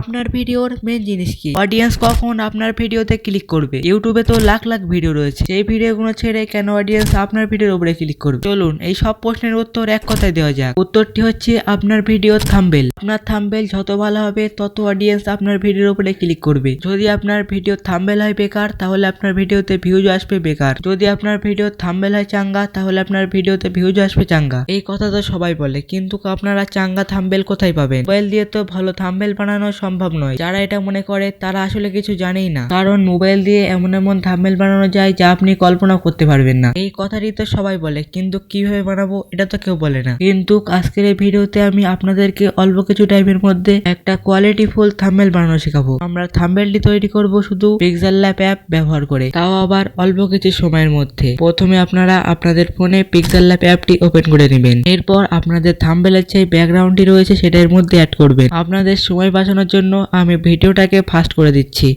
আপনার ভিডিওর মেন জিনিস কি? অডিয়েন্স কখন আপনার ভিডিওতে ক্লিক করবে? ইউটিউবে তো লাখ লাখ ভিডিও রয়েছে, সেই ভিডিওগুলো ছেড়ে কেন অডিয়েন্স আপনার ভিডিওর উপরে ক্লিক করবে? চলুন এই সব প্রশ্নের উত্তর এক কথায় দেওয়া যাক। উত্তরটি হচ্ছে আপনার ভিডিওর থাম্বনেল। আপনার থাম্বনেল যত ভালো হবে তত অডিয়েন্স আপনার ভিডিওর উপরে ক্লিক করবে। যদি আপনার ভিডিওর থাম্বনেল হয় বেকার, তাহলে আপনার ভিডিওতে ভিউজ আসবে বেকার। যদি আপনার ভিডিওর থাম্বনেল হয় চাঙ্গা, তাহলে আপনার ভিডিওতে ভিউজ আসবে চাঙ্গা। এই কথা তো সবাই বলে, কিন্তু আপনারা চাঙ্গা থাম্বনেল কোথায় পাবেন? মোবাইল দিয়ে তো ভালো থাম্বনেল বানানো সম্ভব নয়। যারা এটা মনে করে তারা আসলে কিছু জানেই না, কারণ মোবাইল দিয়ে এমন এমন থাম্বনেল বানানো যায় যা আপনি কল্পনা করতে পারবেন না। এই কথাটি তো সবাই বলে, কিন্তু কিভাবে বানাবো এটা তো কেউ বলে না। কিন্তু আজকের এই ভিডিওতে আমি আপনাদেরকে অল্প কিছু টাইমের মধ্যে একটা কোয়ালিটিফুল থাম্বনেল বানানো শেখাবো। আমরা থাম্বনেলটি তৈরি করব শুধু পিক্সেল ল্যাব অ্যাপ ব্যবহার করে, তাও আবার অল্প কিছু সময়ের মধ্যে। প্রথমে আপনারা আপনাদের ফোনে পিক্সেল ল্যাব অ্যাপটি ওপেন করে নেবেন। এরপর আপনাদের থাম্বনেলের যে ব্যাকগ্রাউন্ডটি রয়েছে সেটা এর মধ্যে অ্যাড করবেন। আপনাদের সময় বাঁচানোর জন্য আমি ভিডিওটাকে ফাস্ট করে দিচ্ছি।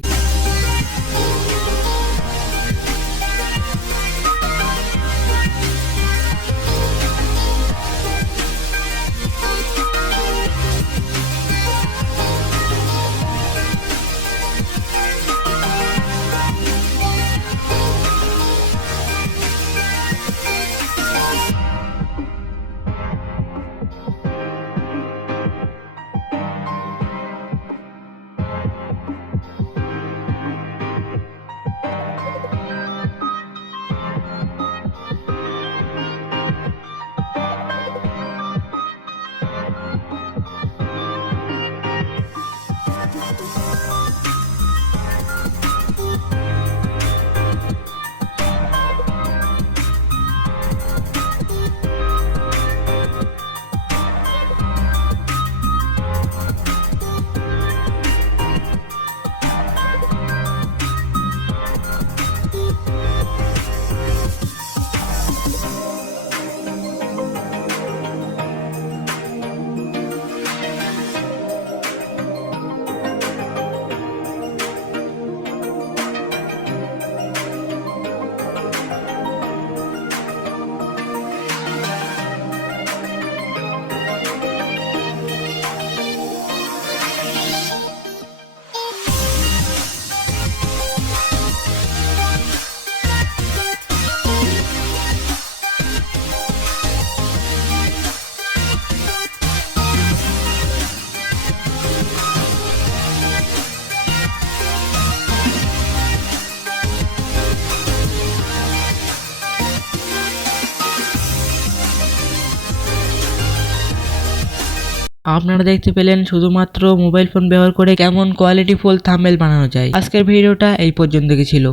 আপনারা দেখতে পেলেন শুধুমাত্র মোবাইল ফোন ব্যবহার করে কেমন কোয়ালিটিফুল থাম্বনেল বানানো যায়। আজকের ভিডিওটা এই পর্যন্ত ছিল।